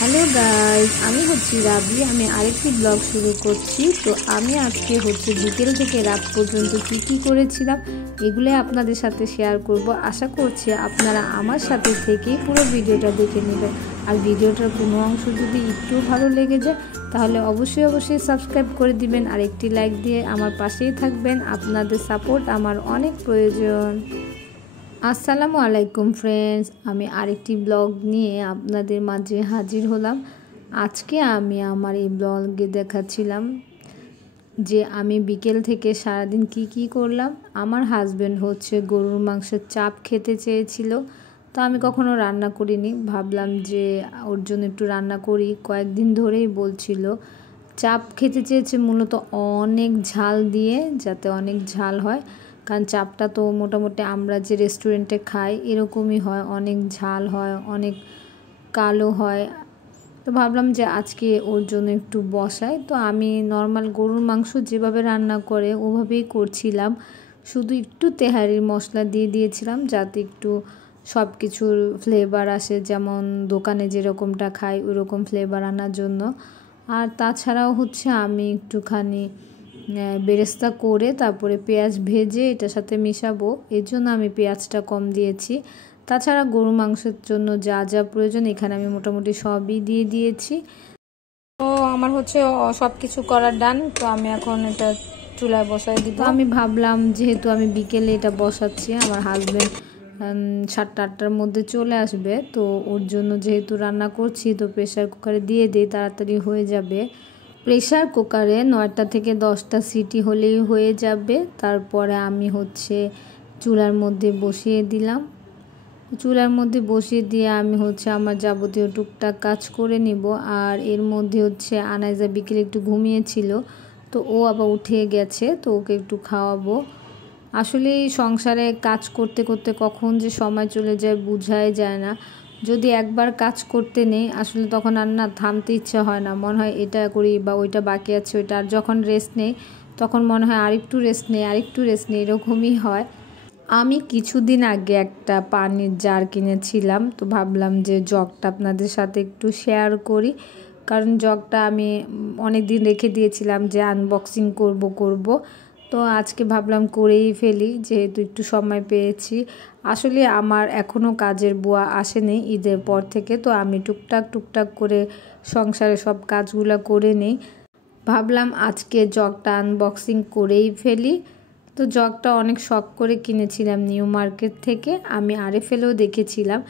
Hello guys, আমি হচ্ছি রাবি। আমি আরেকটি ব্লগ শুরু করছি। তো আমি আজকে হচ্ছে বিকেল থেকে রাত পর্যন্ত কি করেছিলাম এগুলো আপনাদের সাথে শেয়ার করব। আশা করছি আপনারা আমার সাথে থেকে পুরো ভিডিওটা দেখে নেবেন। আর ভিডিওটার কোনো অংশ যদি একটু ভালো লেগে যায় তাহলে অবশ্যই সাবস্ক্রাইব করে দিবেন আর একটি লাইক দিয়ে আমার পাশেই থাকবেন। আপনাদের সাপোর্ট আমার অনেক প্রয়োজন। আসসালামু আলাইকুম ফ্রেন্ডস, আমি আরেকটি ব্লগ নিয়ে আপনাদের মাঝে হাজির হলাম। আজকে আমি আমার এই ব্লগে দেখাচ্ছিলাম যে আমি বিকেল থেকে সারাদিন কি করলাম। আমার হাজব্যান্ড হচ্ছে গরুর মাংসের চাপ খেতে চেয়েছিল, তো আমি কখনো রান্না করিনি, ভাবলাম যে ওর জন্য একটু রান্না করি। কয়েকদিন ধরেই বলছিল চাপ খেতে চেয়েছে, মূলত অনেক ঝাল দিয়ে, যাতে অনেক ঝাল হয়। কারণ চাপটা তো মোটামুটি আমরা যে রেস্টুরেন্টে খাই এরকমই হয়, অনেক ঝাল হয়, অনেক কালো হয়। তো ভাবলাম যে আজকে ওর জন্য একটু বসাই। তো আমি নর্মাল গরুর মাংস যেভাবে রান্না করে ওভাবেই করছিলাম, শুধু একটু তেহারির মশলা দিয়ে দিয়েছিলাম যাতে একটু সব কিছুর ফ্লেভার আসে, যেমন দোকানে যেরকমটা খাই ওই রকম ফ্লেভার আনার জন্য। আর তাছাড়াও হচ্ছে আমি একটুখানি বেরেস্তা করে তারপরে পেঁয়াজ ভেজে এটার সাথে মিশাবো, এর জন্য আমি পেঁয়াজটা কম দিয়েছি। তাছাড়া গরু মাংসের জন্য যা যা প্রয়োজন এখানে আমি মোটামুটি সবই দিয়ে দিয়েছি। তো আমার হচ্ছে সব কিছু করার ডান। তো আমি এখন এটা চুলায় বসাই দিব। আমি ভাবলাম যেহেতু আমি বিকেলে এটা বসাচ্ছি, আমার হাজব্যান্ড 7টা-8টার মধ্যে চলে আসবে, তো ওর জন্য যেহেতু রান্না করছি তো প্রেশার কুকারে দিয়ে দিই, তাড়াতাড়ি হয়ে যাবে। প্রেশার কুকারে 9টা থেকে 10টা সিটি হলেই হয়ে যাবে। তারপরে আমি হচ্ছে চুলার মধ্যে বসিয়ে দিলাম। চুলার মধ্যে বসিয়ে দিয়ে আমি হচ্ছে আমার যাবতীয় টুকটাক কাজ করে নিব। আর এর মধ্যে হচ্ছে আনাইজা বিকেলে একটু ঘুমিয়েছিল, তো ও আবার উঠে গেছে, তো ওকে একটু খাওয়াবো। আসলে সংসারে কাজ করতে করতে কখন যে সময় চলে যায় বোঝাই যায় না। যদি একবার কাজ করতে নেই আসলে তখন আর না থামতে ইচ্ছা হয় না, মনে হয় এটা করি বা ওইটা বাকি আছে ওইটা। আর যখন রেস্ট নেই তখন মনে হয় আরেকটু রেস্ট নেই এরকমই হয়। আমি কিছুদিন আগে একটা পানির জার কিনেছিলাম, তো ভাবলাম যে জগটা আপনাদের সাথে একটু শেয়ার করি, কারণ জগটা আমি অনেক দিন রেখে দিয়েছিলাম যে আনবক্সিং করব। তো আজকে ভাবলাম করেই ফেলি, যেহেতু একটু সময় পেয়েছি। আসলে আমার এখনও কাজের বুয়া আসেনি ঈদের পর থেকে, তো আমি টুকটাক করে সংসারে সব কাজগুলো করে নিই। ভাবলাম আজকে জগটা আনবক্সিং করেই ফেলি। তো জগটা অনেক শখ করে কিনেছিলাম নিউ মার্কেট থেকে। আমি আরএফএলেও দেখেছিলাম,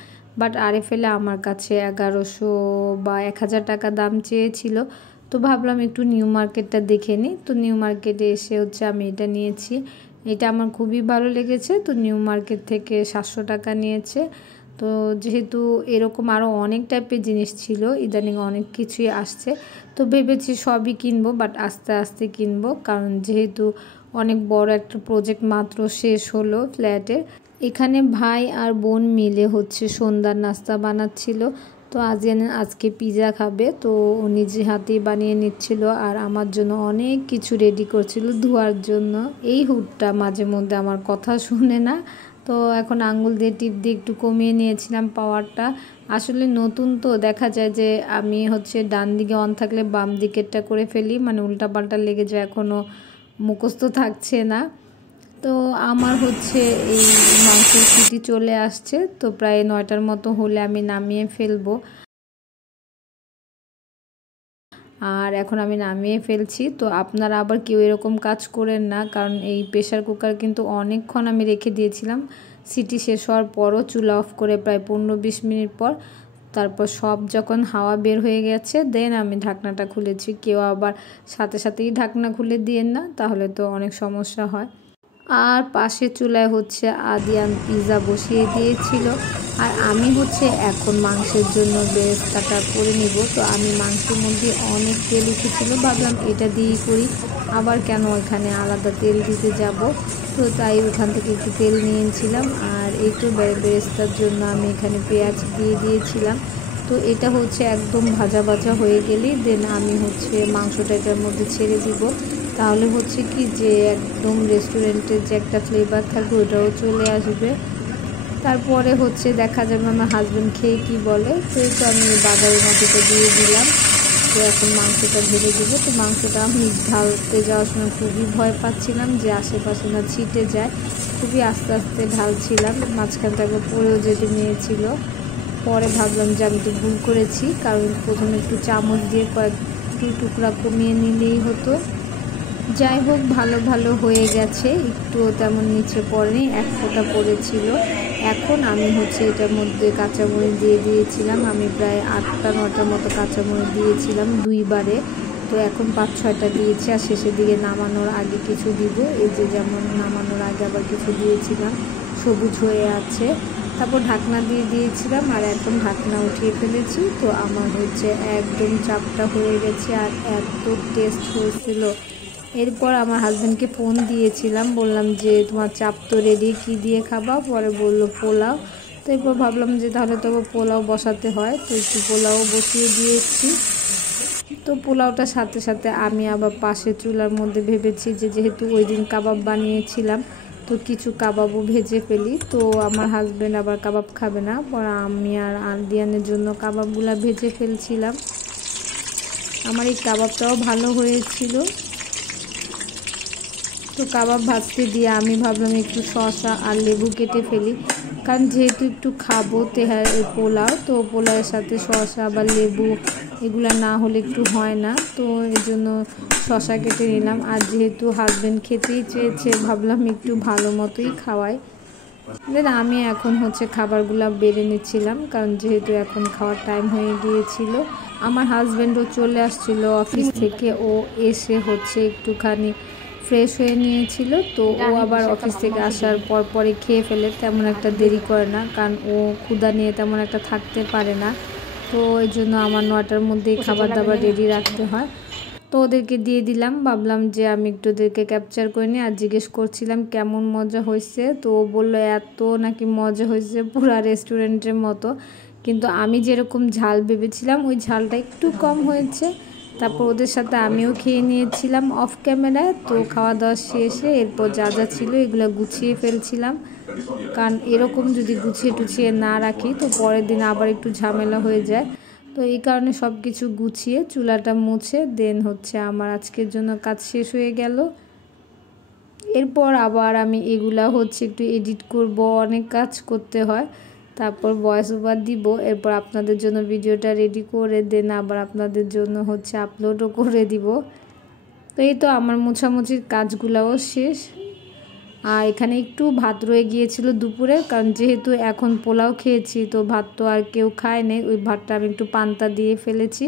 বাট আরএফএলে আমার কাছে 1100 বা 1000 টাকা দাম চেয়েছিল। তো ভাবলাম একটু নিউ মার্কেটটা দেখে নিই। তো নিউ মার্কেটে এসে হচ্ছে আমি এটা নিয়েছি। এটা আমার খুবই ভালো লেগেছে। তো নিউ মার্কেট থেকে 700 টাকা নিয়েছে। তো যেহেতু এরকম আরও অনেক টাইপের জিনিস ছিল, ইদানিং অনেক কিছুই আসছে, তো ভেবেছি সবই কিনবো, বাট আস্তে আস্তে কিনবো। কারণ যেহেতু অনেক বড় একটা প্রজেক্ট মাত্র শেষ হলো ফ্ল্যাটের। এখানে ভাই আর বোন মিলে হচ্ছে সন্ধ্যার নাস্তা বানাচ্ছিল। তো আজকে পিৎজা খাবে, তো ও নিজে হাতেই বানিয়ে নিচ্ছিল আর আমার জন্য অনেক কিছু রেডি করছিল ধোয়ার জন্য। এই হুডটা মাঝে মধ্যে আমার কথা শুনে না, তো এখন আঙ্গুল দিয়ে টিপ দিয়ে একটু কমিয়ে নিয়েছিলাম পাওয়ারটা। আসলে নতুন তো দেখা যায় যে আমি হচ্ছে ডান দিকে অন থাকলে বাম দিকেরটা করে ফেলি, মানে উল্টাপাল্টা লেগে যায়, এখনও মুখস্থ থাকছে না। তো আমার হচ্ছে এই মাংসের সিটি চলে আসছে, তো প্রায় 9টার মতো হলে আমি নামিয়ে ফেলবো। আর এখন আমি নামিয়ে ফেলছি। তো আপনারা আবার কেউ এরকম কাজ করেন না, কারণ এই প্রেশার কুকার কিন্তু অনেকক্ষণ আমি রেখে দিয়েছিলাম। সিটি শেষ হওয়ার পরও চুলা অফ করে প্রায় 15-20 মিনিট পর, তারপর সব যখন হাওয়া বের হয়ে গেছে দেন আমি ঢাকনাটা খুলেছি। কেউ আবার সাথেই ঢাকনা খুলে দিয়েন না, তাহলে তো অনেক সমস্যা হয়। আর পাশের চুলায় হচ্ছে আদিয়ান পিৎজা বসিয়ে দিয়েছিল। আর আমি হচ্ছে এখন মাংসের জন্য বেরেস্তাটা করে নিব। তো আমি মাংসের মধ্যে অনেক তেল উঠেছিল, ভাবলাম এটা দিয়েই করি, আবার কেন এখানে আলাদা তেল দিতে যাব। তো তাই ওখান থেকে একটু তেল নিয়েছিলাম। আর এই তো বেরেস্তার জন্য আমি এখানে পেঁয়াজ দিয়ে দিয়েছিলাম। তো এটা হচ্ছে একদম ভাজা ভাজা হয়ে গেলেই দেন আমি হচ্ছে মাংসটা এটার মধ্যে ছেড়ে দিব। তাহলে হচ্ছে কি যে একদম রেস্টুরেন্টের যে একটা ফ্লেভার থাকবে ওটাও চলে আসবে। তারপরে হচ্ছে দেখা যাবে আমার হাজব্যান্ড খেয়ে কি বলে। তো এই তো আমি বাজারের মাটিটা দিয়ে দিলাম। তো এখন মাংসটা ঢেলে দেবো। তো মাংসটা আমি ঢালতে যাওয়ার সময় খুবই ভয় পাচ্ছিলাম যে আশেপাশে না ছিটে যায়, খুবই আস্তে আস্তে ঢালছিলাম, মাঝখানটা একবার পড়েও যেতে নিয়েছিল। পরে ভাবলাম যে আমি তো ভুল করেছি, কারণ প্রথমে একটু চামচ দিয়ে কয়েকটি টুকরা কমিয়ে নিলেই হতো। যাই হোক, ভালো হয়ে গেছে, একটুও তেমন নিচে পড়েনি, এক ফোঁটা পড়েছিল। এখন আমি হচ্ছে এটার মধ্যে কাঁচামরিচ দিয়ে দিয়েছিলাম। আমি প্রায় 8টা-9টার মতো কাঁচামরিচ দিয়েছিলাম দুইবারে। তো এখন 5-6টা দিয়েছি, আর শেষের দিকে নামানোর আগে কিছু দিব। এই যে যেমন নামানোর আগে আবার কিছু দিয়েছিলাম, সবুজ হয়ে আছে। তারপর ঢাকনা দিয়ে দিয়েছিলাম, আর এখন ঢাকনা উঠিয়ে ফেলেছি। তো আমার হচ্ছে একদম চাপটা হয়ে গেছে, আর এত টেস্ট হয়েছিল। এরপর আমার হাজব্যান্ডকে ফোন দিয়েছিলাম, বললাম যে তোমার চাপ তো রেডি, কী দিয়ে খাবা? পরে বললো পোলাও। তো এরপর ভাবলাম যে তাহলে তো পোলাও বসাতে হয়, তো একটু পোলাও বসিয়ে দিয়েছি। তো পোলাওটার সাথে সাথে আমি আবার পাশে চুলার মধ্যে ভেবেছি যে যেহেতু ওই দিন কাবাব বানিয়েছিলাম, তো কিছু কাবাবও ভেজে ফেলি। তো আমার হাজব্যান্ড আবার কাবাব খাবে না, পরে আমি আর আরদিয়ানের জন্য কাবাবগুলো ভেজে ফেলছিলাম। আমার এই কাবাবটাও ভালো হয়েছিল। তো কাবাব ভাজতে দিয়ে আমি ভাবলাম একটু শসা আর লেবু কেটে ফেলি, কারণ যেহেতু একটু খাবো পোলাও, তো পোলাওয়ের সাথে শসা বা লেবু এগুলো না হলে একটু হয় না। তো এই জন্য শসা কেটে নিলাম, আর যেহেতু হাজব্যান্ড খেতেই চেয়েছে ভাবলাম একটু ভালো মতোই খাওয়াই। দেন আমি এখন হচ্ছে খাবারগুলো বেড়ে নিচ্ছিলাম, কারণ যেহেতু এখন খাওয়ার টাইম হয়ে গিয়েছিল। আমার হাজব্যান্ডও চলে আসছিল অফিস থেকে, ও এসে হচ্ছে একটুখানি ফ্রেশ হয়ে নিয়েছিল। তো ও আবার অফিস থেকে আসার পরে খেয়ে ফেলে, তেমন একটা দেরি করে না, কারণ ও ক্ষুধা নিয়ে তেমন একটা থাকতে পারে না। তো এই জন্য আমার 9টার মধ্যেই খাবার দাবার রেডি রাখতে হয়। তো ওদেরকে দিয়ে দিলাম, ভাবলাম যে আমি একটু ওদেরকে ক্যাপচার করে নিই। আর জিজ্ঞেস করছিলাম কেমন মজা হয়েছে, তো ও বললো এত নাকি মজা হয়েছে পুরা রেস্টুরেন্টের মতো। কিন্তু আমি যেরকম ঝাল ভেবেছিলাম ওই ঝালটা একটু কম হয়েছে। তারপর ওদের সাথে আমিও খেয়ে নিয়েছিলাম অফ ক্যামেরায়। তো খাওয়া দাওয়া শেষে এরপর যা যা ছিল এগুলো গুছিয়ে ফেলছিলাম, কারণ এরকম যদি গুছিয়ে টুছিয়ে না রাখি তো পরের দিন আবার একটু ঝামেলা হয়ে যায়। তো এই কারণে সব কিছু গুছিয়ে চুলাটা মুছে দেন হচ্ছে আমার আজকের জন্য কাজ শেষ হয়ে গেল। এরপর আবার আমি এগুলা হচ্ছে একটু এডিট করব, অনেক কাজ করতে হয়, তারপর ভয়েস ওভার দিব, এরপর আপনাদের জন্য ভিডিওটা রেডি করে দেন আবার আপনাদের জন্য হচ্ছে আপলোডও করে দিব। তো এই তো আমার মোছামুছির কাজগুলাও শেষ। আর এখানে একটু ভাত রয়ে গিয়েছিল দুপুরে, কারণ যেহেতু এখন পোলাও খেয়েছি তো ভাত তো আর কেউ খায় নাই, ওই ভাতটা আমি একটু পান্তা দিয়ে ফেলেছি,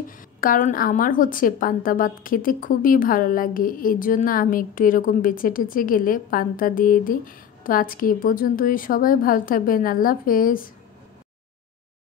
কারণ আমার হচ্ছে পান্তা ভাত খেতে খুবই ভালো লাগে। এই জন্য আমি একটু এরকম বেঁচে টেচে গেলে পান্তা দিয়ে দিই। তো আজকে এ পর্যন্তই, সবাই ভালো থাকবেন, আল্লাহ হাফেজ।